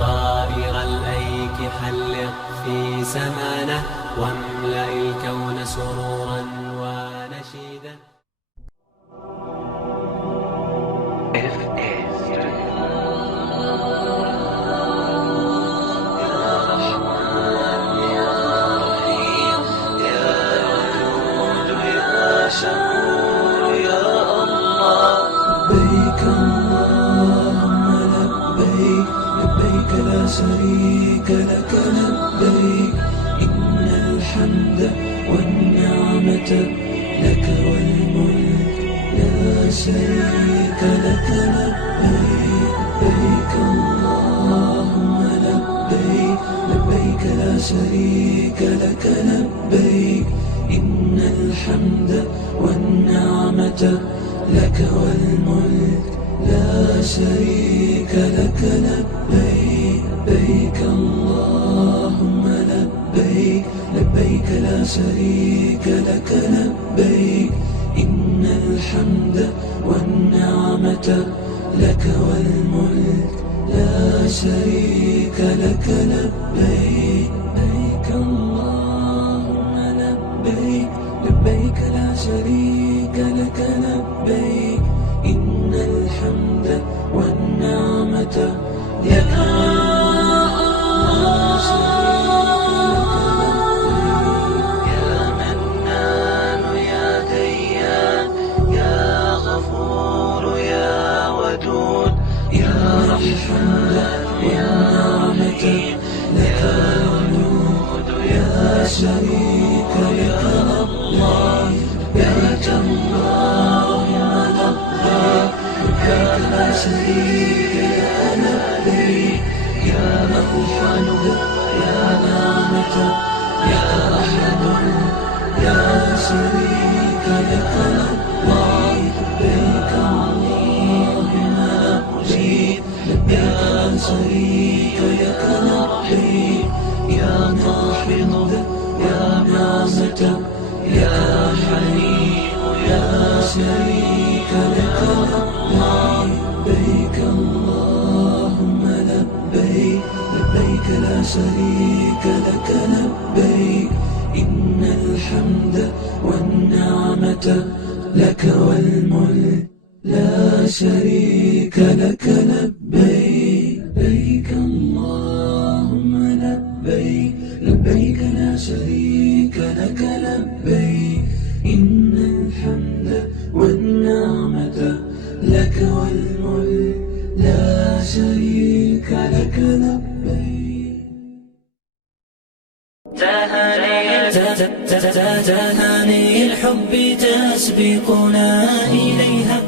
طائر الأيك حلق في سمانه واملأ الكون سرورا ونشيدا. لا شريك لك لبيك إن الحمد والنعمة لك والملك لا شريك لك لبيك لبيك اللهم لبيك لبيك لا شريك لك لبيك إن الحمد والنعمة لك والملك لا شريك لك لبيك لبيك اللهم لبيك لبيك لا شريك لك لبيك إن الحمد والنعمة لك والملك لا شريك لك لبيك لبيك اللهم لبيك لبيك لا شريك لك لبيك إن الحمد والنعمة لك يا منان يا ديان يا غفور يا ودود يا رحمن يا رحيم لك الوجود يا شريك لك الله لبيك اللهم لبيك لبيك لا شريك لك لبيك يا موحد يا نعمة يا أحد يا شريك لك الله لبيك اللهم لبيك لبيك لا شريك لك لبيك يا قاحط يا نعمة يا حليم يا شريك لك الله لبيك اللهم لبيك لبيك لا شريك لك لبيك إن الحمد والنعمة لك والملك لا شريك لك لبيك لبيك اللهم لبيك لبيك لا شريك لك لبيك إن الحمد والنعمة لك والملك لا شريك لك لبيك. تهاني الحب تسبقنا إليها